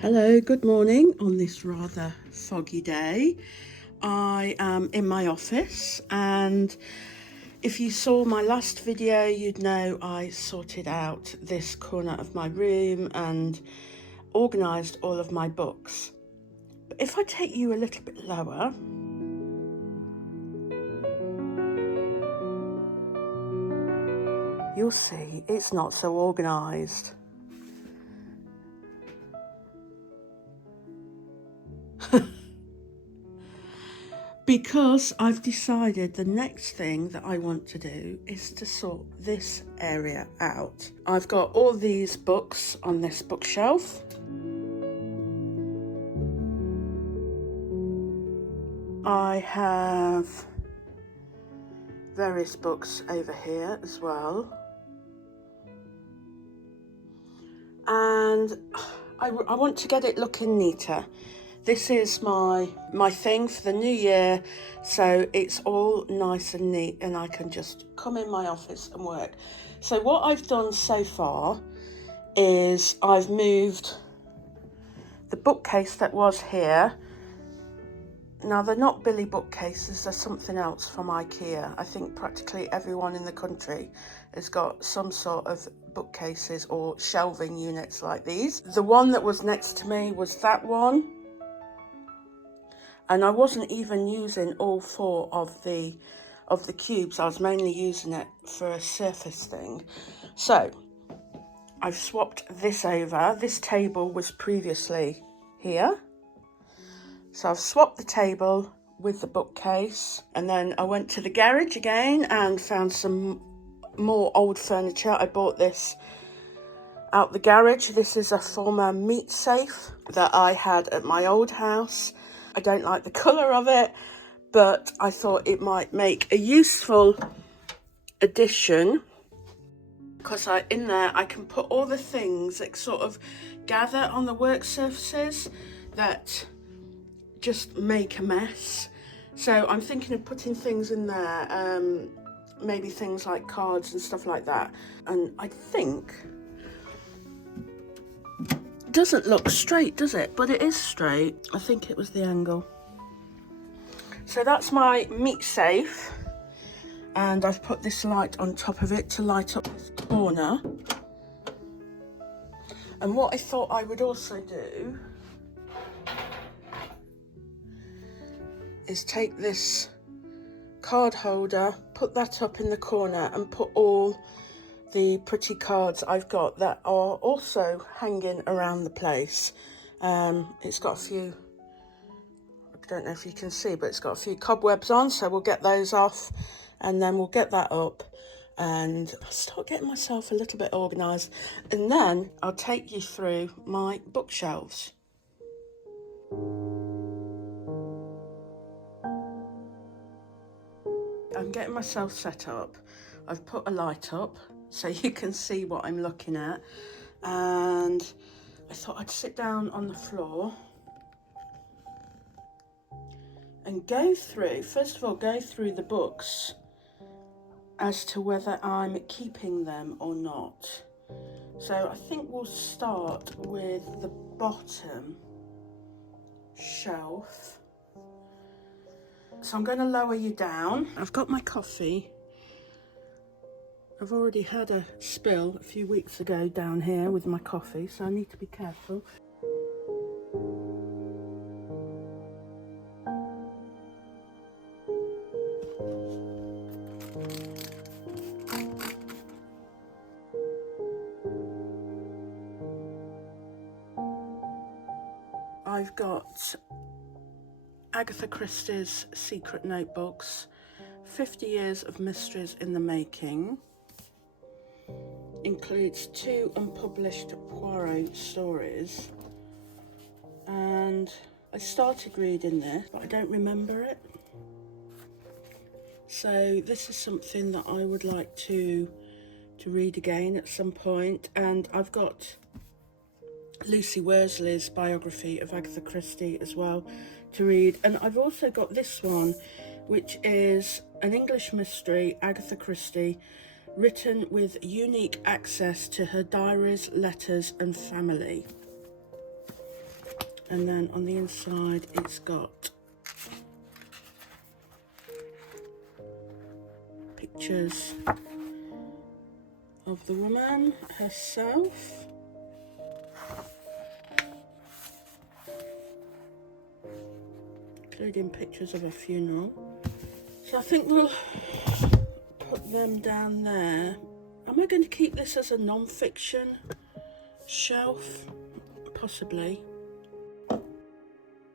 Hello, good morning on this rather foggy day. I am in my office, and if you saw my last video, you'd know I sorted out this corner of my room and organised all of my books. But if I take you a little bit lower, you'll see it's not so organised. Because I've decided the next thing that I want to do is to sort this area out. I've got all these books on this bookshelf. I have various books over here as well. And I want to get it looking neater. This is my thing for the new year, so it's all nice and neat and I can just come in my office and work. So what I've done so far is I've moved the bookcase that was here. Now, they're not Billy bookcases, they're something else from IKEA. I think practically everyone in the country has got some sort of bookcases or shelving units like these. The one that was next to me was that one. And I wasn't even using all four of the cubes. I was mainly using it for a surface thing. So I've swapped this over. This table was previously here. So I've swapped the table with the bookcase. And then I went to the garage again and found some more old furniture. I bought this out the garage. This is a former meat safe that I had at my old house. I don't like the colour of it, but I thought it might make a useful addition because in there I can put all the things that sort of gather on the work surfaces that just make a mess. So I'm thinking of putting things in there, maybe things like cards and stuff like that. And I think doesn't look straight, does it? But it is straight. I think it was the angle. So that's my meat safe, and I've put this light on top of it to light up this corner. And what I thought I would also do is take this card holder, put that up in the corner, and put all the pretty cards I've got that are also hanging around the place. It's got a few, I don't know if you can see, but it's got a few cobwebs on, so we'll get those off and then we'll get that up and I'll start getting myself a little bit organised, and then I'll take you through my bookshelves. I'm getting myself set up. I've put a light up so you can see what I'm looking at, and I thought I'd sit down on the floor and go through, first of all, go through the books as to whether I'm keeping them or not. So I think we'll start with the bottom shelf. So I'm going to lower you down. I've got my coffee. I've already had a spill a few weeks ago down here with my coffee, so I need to be careful. I've got Agatha Christie's Secret Notebooks, 50 Years of Mysteries in the Making. Includes 2 unpublished Poirot stories, and I started reading this but I don't remember it, so this is something that I would like to read again at some point. And I've got Lucy Worsley's biography of Agatha Christie as well to read, and I've also got this one, which is an English mystery, Agatha Christie, written with unique access to her diaries, letters and family. And then on the inside it's got pictures of the woman herself. Including pictures of a funeral. So I think we'll put them down there. Am I going to keep this as a non-fiction shelf? Possibly.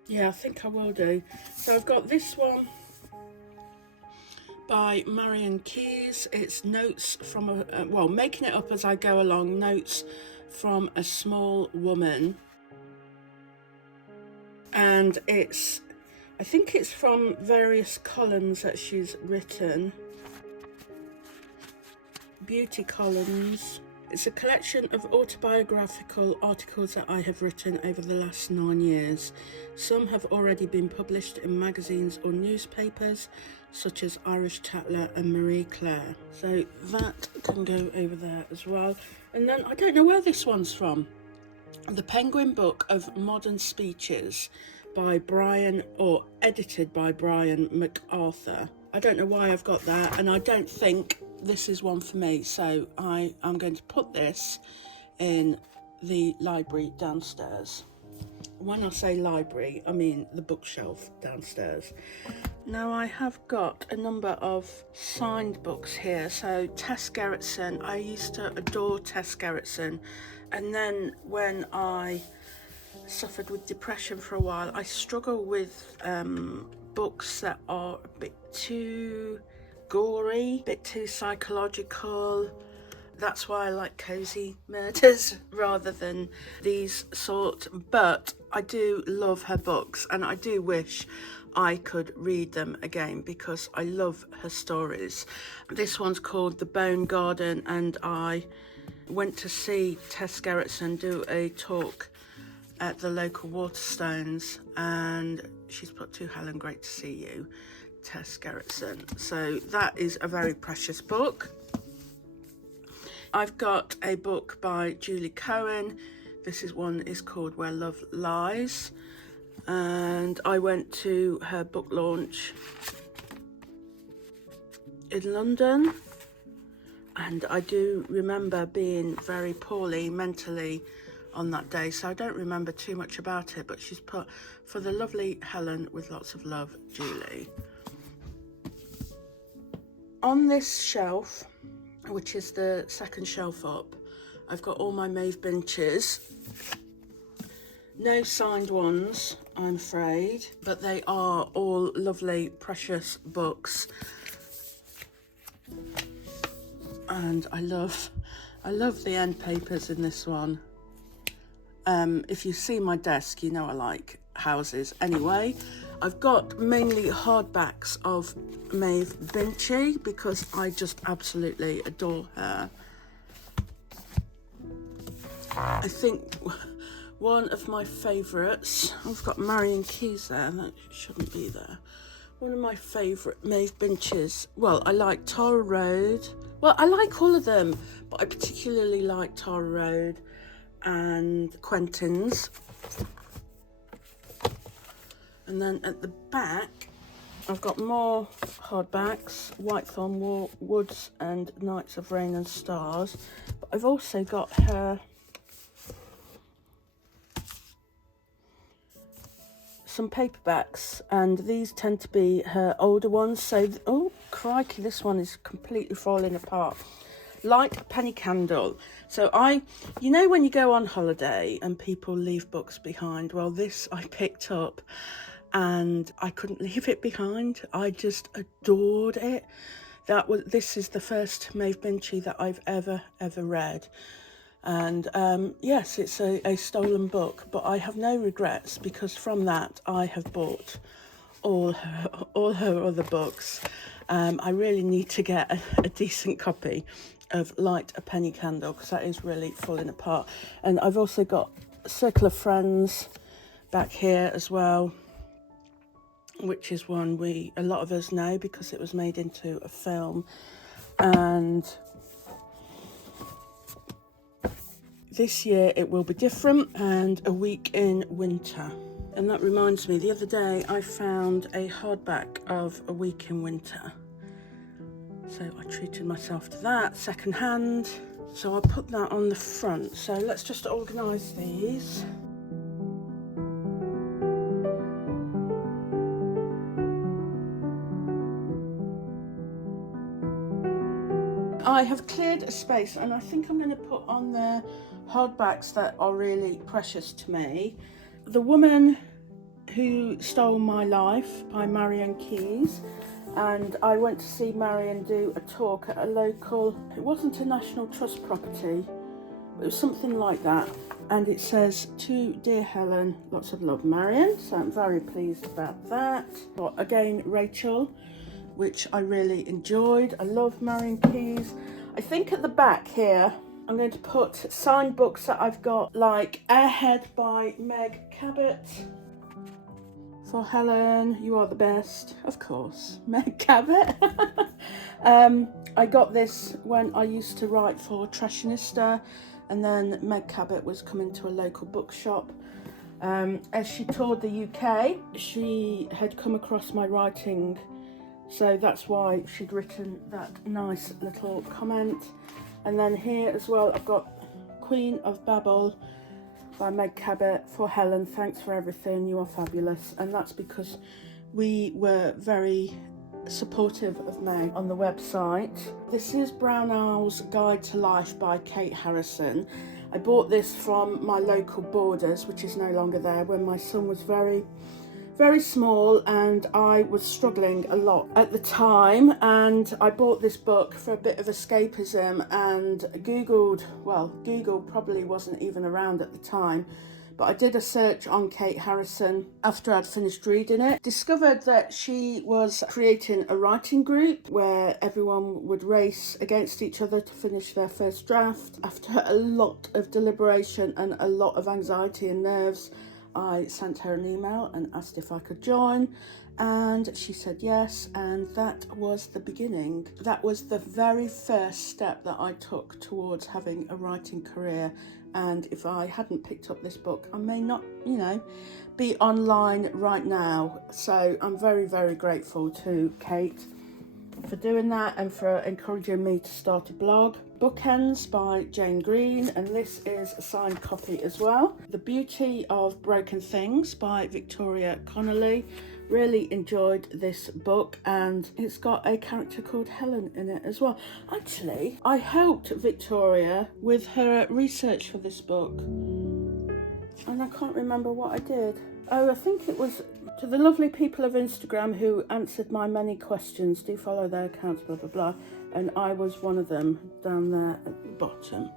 Yeah, I think I will do. So I've got this one by Marion Keyes. It's notes from a well, making it up as I go along, notes from a small woman. And it's, I think it's from various columns that she's written. Beauty columns. It's a collection of autobiographical articles that I have written over the last 9 years. Some have already been published in magazines or newspapers, such as Irish Tatler and Marie Claire. So that can go over there as well. And then I don't know where this one's from. The Penguin Book of Modern Speeches by Brian, or edited by Brian MacArthur. I don't know why I've got that, and I don't think this is one for me, so I'm going to put this in the library downstairs. When I say library, I mean the bookshelf downstairs. Now I have got a number of signed books here. So Tess Gerritsen, I used to adore Tess Gerritsen, and then when I suffered with depression for a while, I struggle with books that are a bit too gory, a bit too psychological. That's why I like cozy murders rather than these sort. But I do love her books, and I do wish I could read them again because I love her stories. This one's called The Bone Garden, and I went to see Tess Gerritsen do a talk at the local Waterstones, and she's put to Helen, great to see you, Tess Gerritsen. So that is a very precious book. I've got a book by Julie Cohen. This one is called Where Love Lies, and I went to her book launch in London, and I do remember being very poorly mentally on that day, so I don't remember too much about it, but she's put, for the lovely Helen, with lots of love, Julie. On this shelf, which is the second shelf up, I've got all my Maeve Binchys. No signed ones, I'm afraid, but they are all lovely, precious books. And I love the end papers in this one. If you see my desk, you know I like houses. Anyway, I've got mainly hardbacks of Maeve Binchy because I just absolutely adore her. I think one of my favourites, I've got Marion Keyes there, that shouldn't be there. One of my favourite Maeve Binchys, well, I like Tara Road. Well, I like all of them, but I particularly like Tara Road and Quentin's. And then at the back, I've got more hardbacks, Whitethorn Woods and Nights of Rain and Stars. But I've also got her some paperbacks, and these tend to be her older ones. So, oh crikey, this one is completely falling apart. Light Penny Candle. So you know when you go on holiday and people leave books behind? Well, this I picked up and I couldn't leave it behind. I just adored it. This is the first Maeve Binchy that I've ever read. And yes, it's a stolen book, but I have no regrets because from that I have bought all her other books. I really need to get a decent copy of Light a Penny Candle because that is really falling apart. And I've also got Circle of Friends back here as well, which is one a lot of us know because it was made into a film. And this year it will be different, and A Week in Winter. And that reminds me, the other day I found a hardback of A Week in Winter. So I treated myself to that, second hand. So I'll put that on the front. So let's just organise these. I have cleared a space and I think I'm going to put on there hardbacks that are really precious to me. The Woman Who Stole My Life by Marion Keyes. And I went to see Marion do a talk at a local, it wasn't a National Trust property, but it was something like that. And it says, "To dear Helen, lots of love, Marion." So I'm very pleased about that. But again, Rachel, which I really enjoyed. I love Marion Keyes. I think at the back here, I'm going to put signed books that I've got, like Airhead by Meg Cabot. For Helen, you are the best. Of course, Meg Cabot. I got this when I used to write for Trashionista, and then Meg Cabot was coming to a local bookshop. As she toured the UK, she had come across my writing, so that's why she'd written that nice little comment. And then here as well, I've got Queen of Babel by Meg Cabot. For Helen, thanks for everything, you are fabulous. And that's because we were very supportive of Meg on the website. This is Brown Owl's Guide to Life by Kate Harrison. I bought this from my local Borders, which is no longer there, when my son was very small and I was struggling a lot at the time, and I bought this book for a bit of escapism and Googled, well, Google probably wasn't even around at the time, but I did a search on Kate Harrison after I'd finished reading it. Discovered that she was creating a writing group where everyone would race against each other to finish their first draft. After a lot of deliberation and a lot of anxiety and nerves, I sent her an email and asked if I could join, and she said yes, and that was the beginning. That was the very first step that I took towards having a writing career, and if I hadn't picked up this book, I may not, be online right now. So I'm very, very grateful to Kate for doing that and for encouraging me to start a blog. Bookends by Jane Green, and this is a signed copy as well. The Beauty of Broken Things by Victoria Connolly. Really enjoyed this book, and it's got a character called Helen in it as well. Actually, I helped Victoria with her research for this book, and I can't remember what I did. Oh, I think it was to the lovely people of Instagram who answered my many questions. Do follow their accounts, blah, blah, blah. And I was one of them down there at the bottom.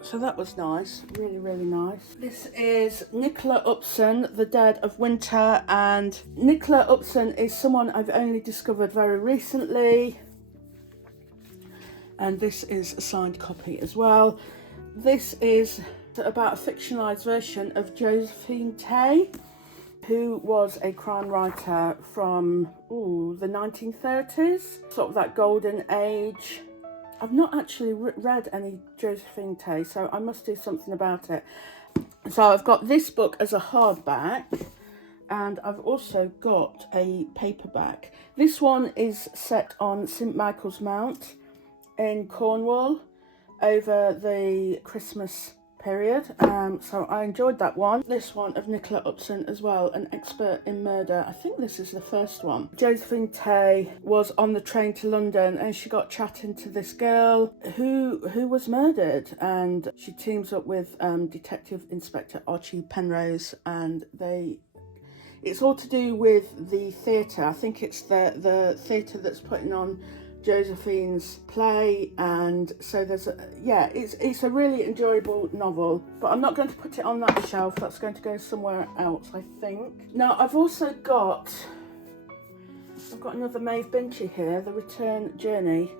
So that was nice, really, really nice. This is Nicola Upson, The Dead of Winter. And Nicola Upson is someone I've only discovered very recently. And this is a signed copy as well. This is about a fictionalised version of Josephine Tay, who was a crime writer from the 1930s, sort of that golden age. I've not actually read any Josephine Tay, so I must do something about it. So I've got this book as a hardback, and I've also got a paperback. This one is set on St Michael's Mount in Cornwall over the Christmas period, so I enjoyed that one. This one of Nicola Upson as well, An Expert in Murder. I think this is the first one. Josephine Tay was on the train to London and she got chatting to this girl who was murdered, and she teams up with Detective Inspector Archie Penrose, and it's all to do with the theatre. I think it's the theatre that's putting on Josephine's play, and so it's a really enjoyable novel, but I'm not going to put it on that shelf. That's going to go somewhere else, I think. Now I've got another Maeve Binchy here, The Return Journey,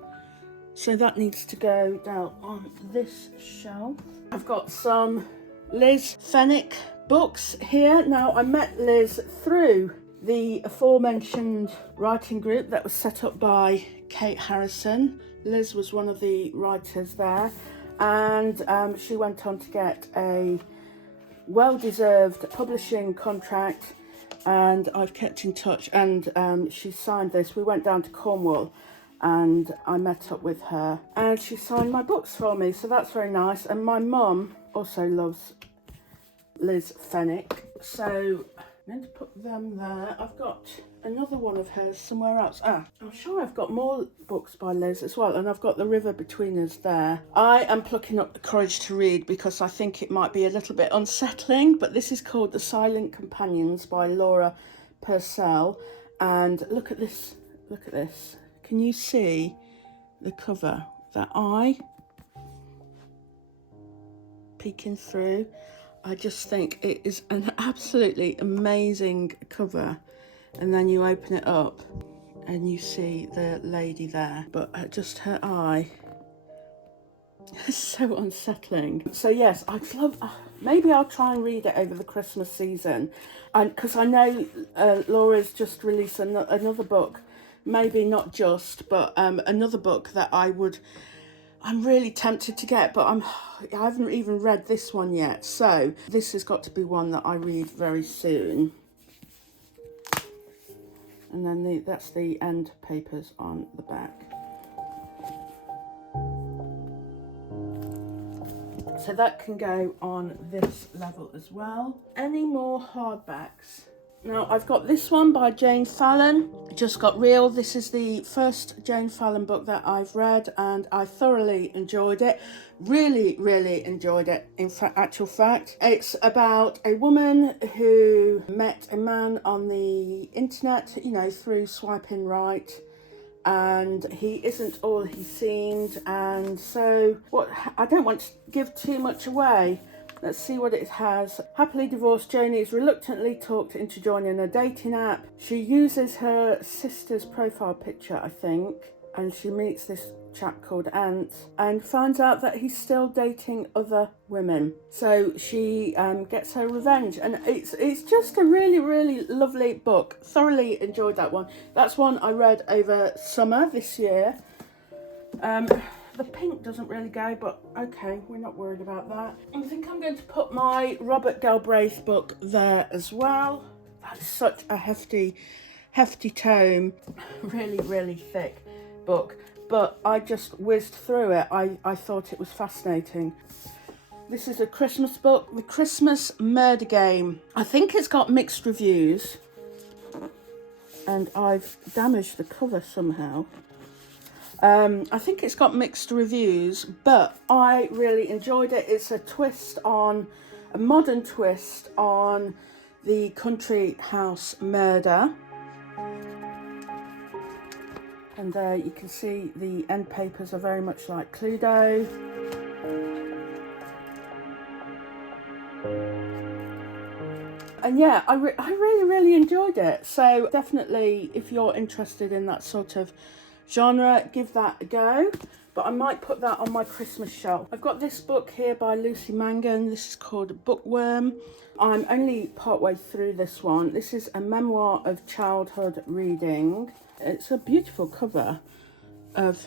so that needs to go down on this shelf. I've got some Liz Fennick books here. Now I met Liz through the aforementioned writing group that was set up by Kate Harrison. Liz was one of the writers there, and she went on to get a well-deserved publishing contract, and I've kept in touch, and she signed this. We went down to Cornwall and I met up with her and she signed my books for me, so that's very nice. And my mum also loves Liz Fennick, so I'm going to put them there. I've got another one of hers somewhere else. I'm sure I've got more books by Liz as well, and I've got The River Between Us there. I am plucking up the courage to read because I think it might be a little bit unsettling, but this is called The Silent Companions by Laura Purcell, and look at this, look at this. Can you see the cover? That eye peeking through. I just think it is an absolutely amazing cover. And then you open it up and you see the lady there, but just her eye is so unsettling. So yes, I'd love, maybe I'll try and read it over the Christmas season. And because I know Laura's just released another book, maybe not just, but another book that I'm really tempted to get, but I haven't even read this one yet. So this has got to be one that I read very soon. And then that's the end papers on the back. So that can go on this level as well. Any more hardbacks? Now I've got this one by Jane Fallon, Just Got Real. This is the first Jane Fallon book that I've read and I thoroughly enjoyed it. Really, really enjoyed it. In actual fact, it's about a woman who met a man on the internet, you know, through swiping right, and he isn't all he seemed. And so I don't want to give too much away. Let's see what it has. Happily divorced Janie is reluctantly talked into joining a dating app. She uses her sister's profile picture, I think, and she meets this chap called Ant and finds out that he's still dating other women. So she gets her revenge, and it's just a really, really lovely book. Thoroughly enjoyed that one. That's one I read over summer this year. The pink doesn't really go, but okay, we're not worried about that. I think I'm going to put my Robert Galbraith book there as well. That's such a hefty tome. Really, really thick book. But I just whizzed through it. I thought it was fascinating. This is a Christmas book, The Christmas Murder Game. I think it's got mixed reviews. And I've damaged the cover somehow. I think it's got mixed reviews, but I really enjoyed it. It's a modern twist on the country house murder. And there you can see the end papers are very much like Cluedo. And yeah, I really, really enjoyed it. So definitely, if you're interested in that sort of genre, give that a go. But I might put that on my Christmas shelf. I've got this book here by Lucy Mangan. This is called Bookworm. I'm only partway through this one. This is a memoir of childhood reading. It's a beautiful cover of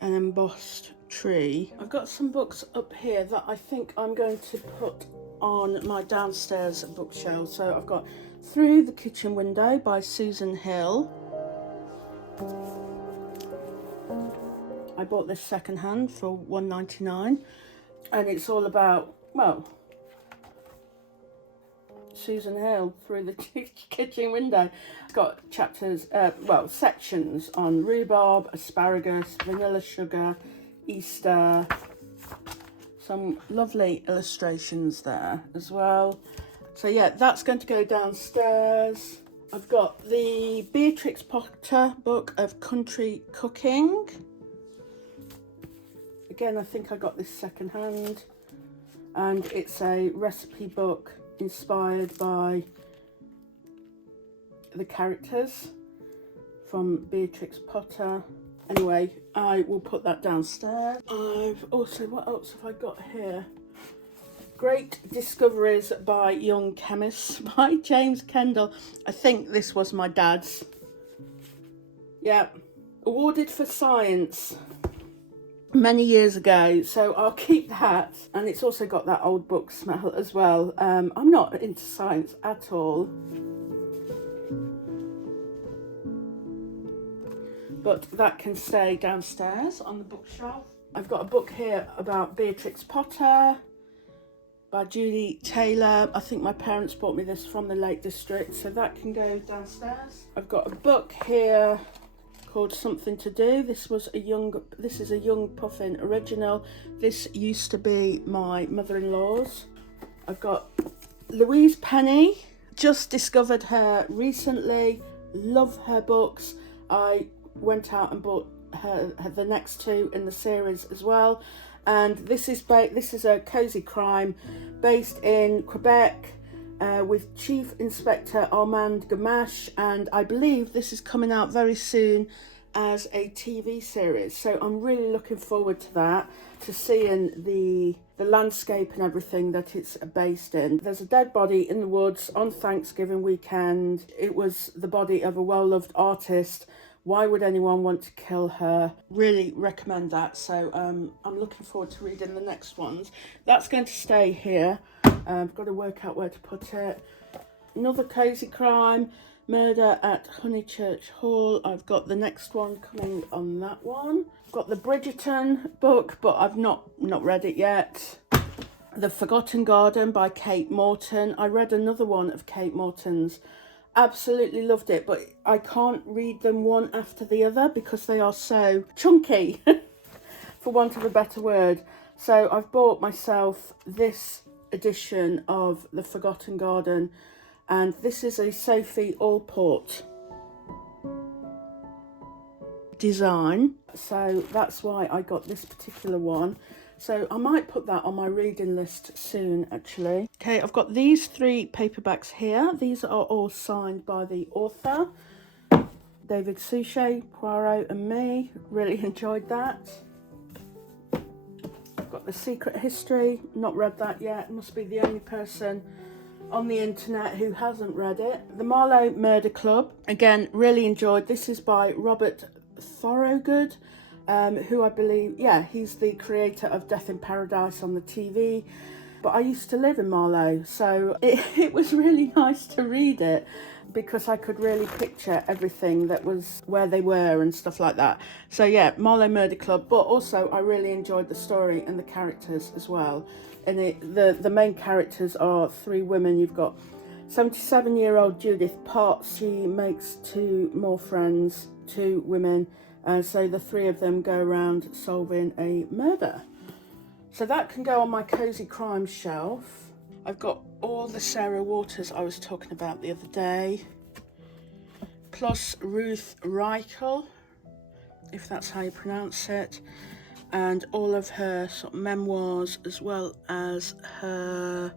an embossed tree. I've got some books up here that I think I'm going to put on my downstairs bookshelf. So I've got Through the Kitchen Window by Susan Hill. I bought this secondhand for £1.99, and it's all about, well, Susan Hill, Through the Kitchen Window. It's got chapters, sections on rhubarb, asparagus, vanilla sugar, Easter. Some lovely illustrations there as well. So yeah, that's going to go downstairs. I've got the Beatrix Potter book of country cooking. Again, I think I got this secondhand, and it's a recipe book inspired by the characters from Beatrix Potter. Anyway, I will put that downstairs. I've also, what else have I got here? Great Discoveries by Young Chemists by James Kendall. I think this was my dad's. Yeah. Awarded for Science. many years ago, so I'll keep that. And it's also got that old book smell as well. I'm not into science at all, but that can stay downstairs on the bookshelf. I've got a book here about Beatrix Potter by Judy Taylor. I think my parents bought me this from the Lake District, so that can go downstairs. I've got a book here called Something to Do. This is a young Puffin original. This used to be my mother-in-law's. I've got Louise Penny. Just discovered her recently. Love her books. I went out and bought her the next two in the series as well. And this is a Cosy Crime based in Quebec, with Chief Inspector Armand Gamache, and I believe this is coming out very soon as a TV series. So I'm really looking forward to that, to seeing the landscape and everything that it's based in. There's a dead body in the woods on Thanksgiving weekend. It was the body of a well-loved artist. Why would anyone want to kill her? Really recommend that. So I'm looking forward to reading the next ones. That's going to stay here. I've got to work out where to put it. Another Cosy Crime, Murder at Honeychurch Hall. I've got the next one coming on that one. I've got the Bridgerton book, but I've not read it yet. The Forgotten Garden by Kate Morton. I read another one of Kate Morton's. Absolutely loved it, but I can't read them one after the other because they are so chunky, for want of a better word. So I've bought myself this edition of The Forgotten Garden, and this is a Sophie Allport design, so that's why I got this particular one. So I might put that on my reading list soon, actually. Okay, I've got these 3 paperbacks here. These are all signed by the author, David Suchet, Poirot and me. Really enjoyed that. I've got The Secret History, not read that yet. Must be the only person on the internet who hasn't read it. The Marlow Murder Club, again, really enjoyed. This is by Robert Thorogood, who I believe, he's the creator of Death in Paradise on the TV. But I used to live in Marlow, so it was really nice to read it because I could really picture everything that was where they were and stuff like that. So yeah, Marlow Murder Club, but also I really enjoyed the story and the characters as well. And the main characters are 3 women. You've got 77-year-old Judith Potts. She makes 2 more friends, 2 women. So the 3 of them go around solving a murder. So that can go on my Cosy Crime shelf. I've got all the Sarah Waters I was talking about the other day, plus Ruth Reichel, if that's how you pronounce it, and all of her sort of memoirs, as well as her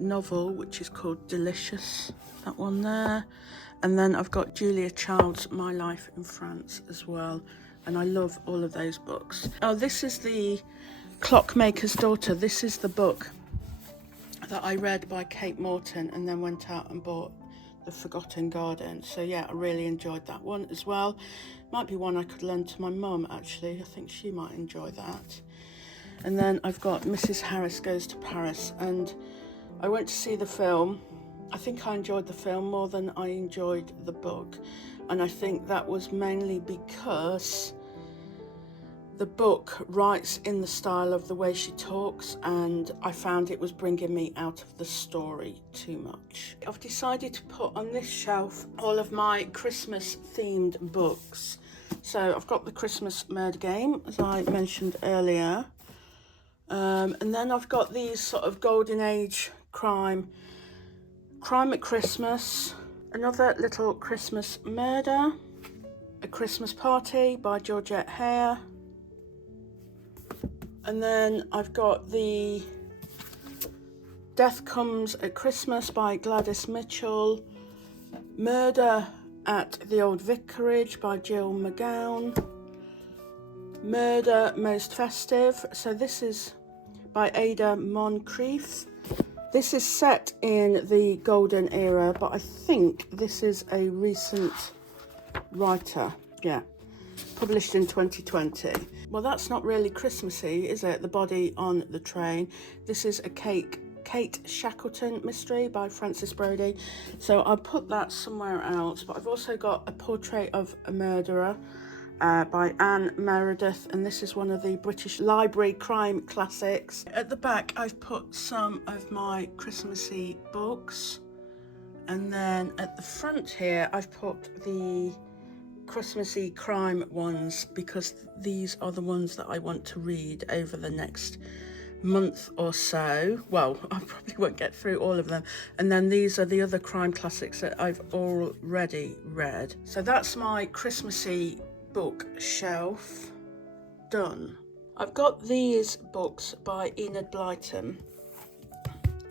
novel, which is called Delicious, that one there. And then I've got Julia Child's My Life in France as well, and I love all of those books. Oh, this is the Clockmaker's Daughter. This is the book that I read by Kate Morton and then went out and bought The Forgotten Garden. So yeah, I really enjoyed that one as well. Might be one I could lend to my mum, actually. I think she might enjoy that. And then I've got Mrs. Harris Goes to Paris, and I went to see the film. I think I enjoyed the film more than I enjoyed the book, and I think that was mainly because the book writes in the style of the way she talks, and I found it was bringing me out of the story too much. I've decided to put on this shelf all of my Christmas themed books. So I've got the Christmas Murder Game, as I mentioned earlier, and then I've got these sort of golden age crime at Christmas, another little Christmas murder, A Christmas Party by Georgette Hare. And then I've got the Death Comes at Christmas by Gladys Mitchell, Murder at the Old Vicarage by Jill McGowan, Murder Most Festive, so this is by Ada Moncrief. This is set in the golden era, but I think this is a recent writer. Yeah, published in 2020. Well, that's not really Christmassy, is it? The Body on the Train. This is a Kate Shackleton mystery by Frances Brodie. So I'll put that somewhere else. But I've also got A Portrait of a Murderer by Anne Meredith, and this is one of the British Library crime classics. At the back I've put some of my Christmassy books, and then at the front here I've put the Christmassy crime ones, because these are the ones that I want to read over the next month or so. Well, I probably won't get through all of them. And then these are the other crime classics that I've already read. So that's my Christmassy bookshelf done. I've got these books by Enid Blyton.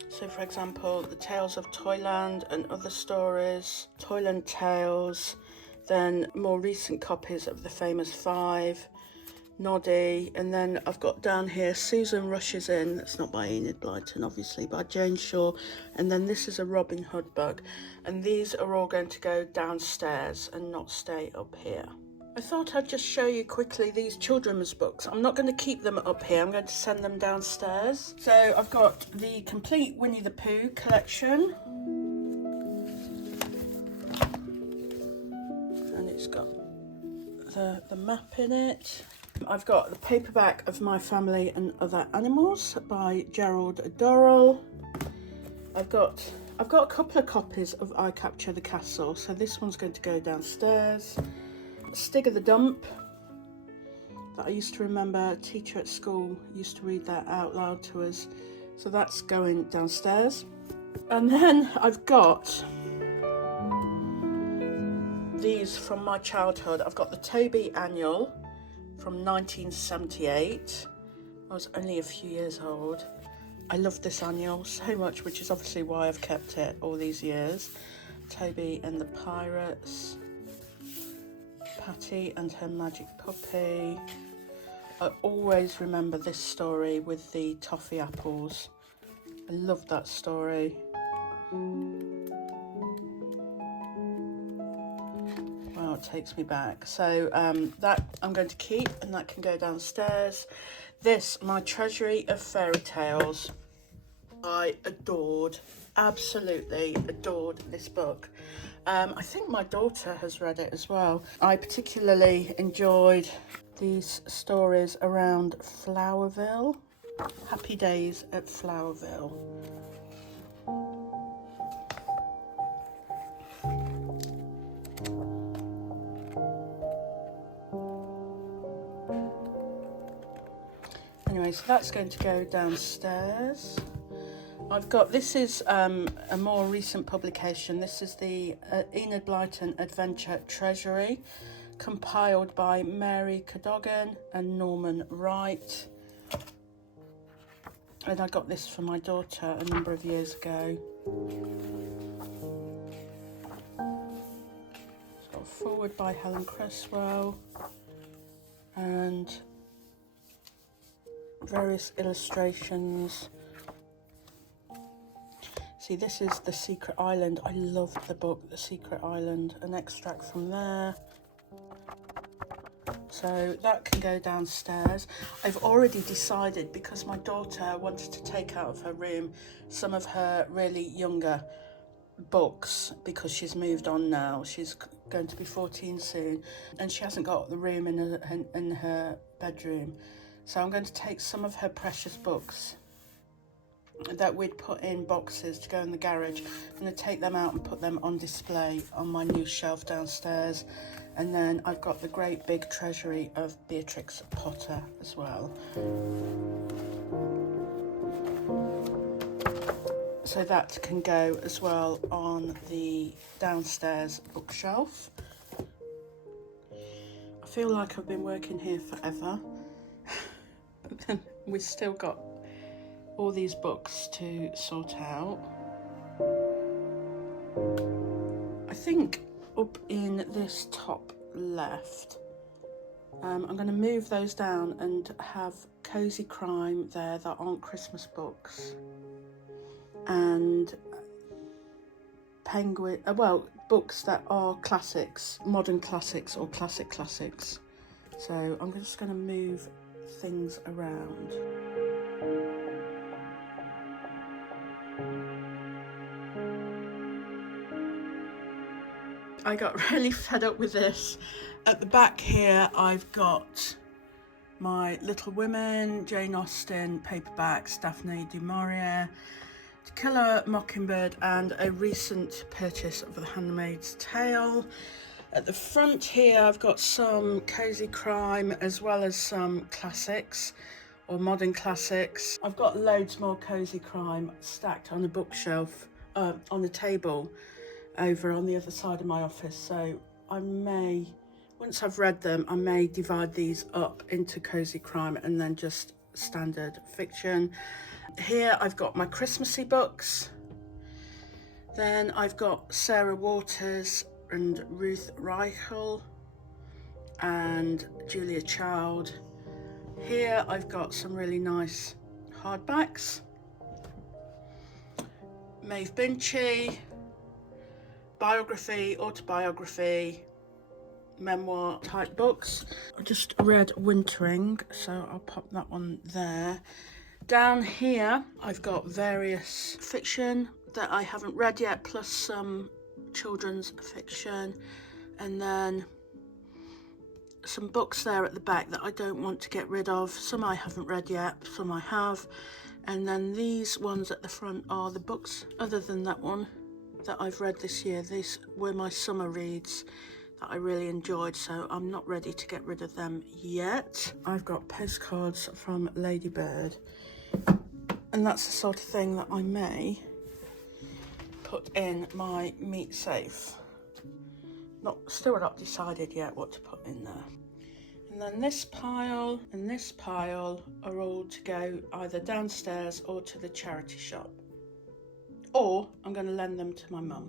So for example, The Tales of Toyland and Other Stories, Toyland Tales, then more recent copies of The Famous Five, Noddy, and then I've got down here Susan Rushes In. That's not by Enid Blyton, obviously, by Jane Shaw. And then this is a Robin Hood book, and these are all going to go downstairs and not stay up here. I thought I'd just show you quickly these children's books. I'm not going to keep them up here, I'm going to send them downstairs. So I've got the complete Winnie the Pooh collection, and it's got the map in it. I've got the paperback of My Family and Other Animals by Gerald Durrell. I've got a couple of copies of I Capture the Castle, so this one's going to go downstairs. Stig of the Dump, that I used to remember a teacher at school used to read that out loud to us, so that's going downstairs. And then I've got these from my childhood. I've got the Toby Annual from 1978. I was only a few years old. I loved this annual so much, which is obviously why I've kept it all these years. Toby and the Pirates, Patty and Her Magic Puppy. I always remember this story with the toffee apples. I love that story. Wow, it takes me back. So that I'm going to keep, and that can go downstairs. This, My Treasury of Fairy Tales. I absolutely adored this book. I think my daughter has read it as well. I particularly enjoyed these stories around Flowerville. Happy Days at Flowerville. Anyway, so that's going to go downstairs. I've got, this is a more recent publication. This is the Enid Blyton Adventure Treasury, compiled by Mary Cadogan and Norman Wright. And I got this for my daughter a number of years ago. It's got a foreword by Helen Cresswell and various illustrations. See, this is The Secret Island. I loved the book, The Secret Island. An extract from there. So that can go downstairs. I've already decided, because my daughter wanted to take out of her room some of her really younger books, because she's moved on now. She's going to be 14 soon, and she hasn't got the room in her bedroom. So I'm going to take some of her precious books that we'd put in boxes to go in the garage. I'm going to take them out and put them on display on my new shelf downstairs. And then I've got the great big treasury of Beatrix Potter as well. So that can go as well on the downstairs bookshelf. I feel like I've been working here forever, but then we've still got all these books to sort out. I think up in this top left, I'm going to move those down and have Cosy Crime there that aren't Christmas books, and Penguin, well, books that are classics, modern classics or classics. So I'm just going to move things around. I got really fed up with this. At the back here, I've got my Little Women, Jane Austen paperbacks, Daphne du Maurier, To Kill a Mockingbird, and a recent purchase of The Handmaid's Tale. At the front here, I've got some Cosy Crime as well as some classics or modern classics. I've got loads more Cosy Crime stacked on a bookshelf, on a table over on the other side of my office. So I may, once I've read them, I may divide these up into Cosy Crime and then just standard fiction. Here I've got my Christmassy books. Then I've got Sarah Waters and Ruth Reichel and Julia Child. Here I've got some really nice hardbacks. Maeve Binchy, biography, autobiography, memoir type books. I just read Wintering, so I'll pop that one there. Down here I've got various fiction that I haven't read yet, plus some children's fiction, and then some books there at the back that I don't want to get rid of. Some I haven't read yet, some I have. And then these ones at the front are the books, other than that one, that I've read this year. These were my summer reads that I really enjoyed, so I'm not ready to get rid of them yet. I've got postcards from Ladybird, and that's the sort of thing that I may put in my meat safe. Still not decided yet what to put in there. And then this pile and this pile are all to go either downstairs or to the charity shop. Or I'm going to lend them to my mum.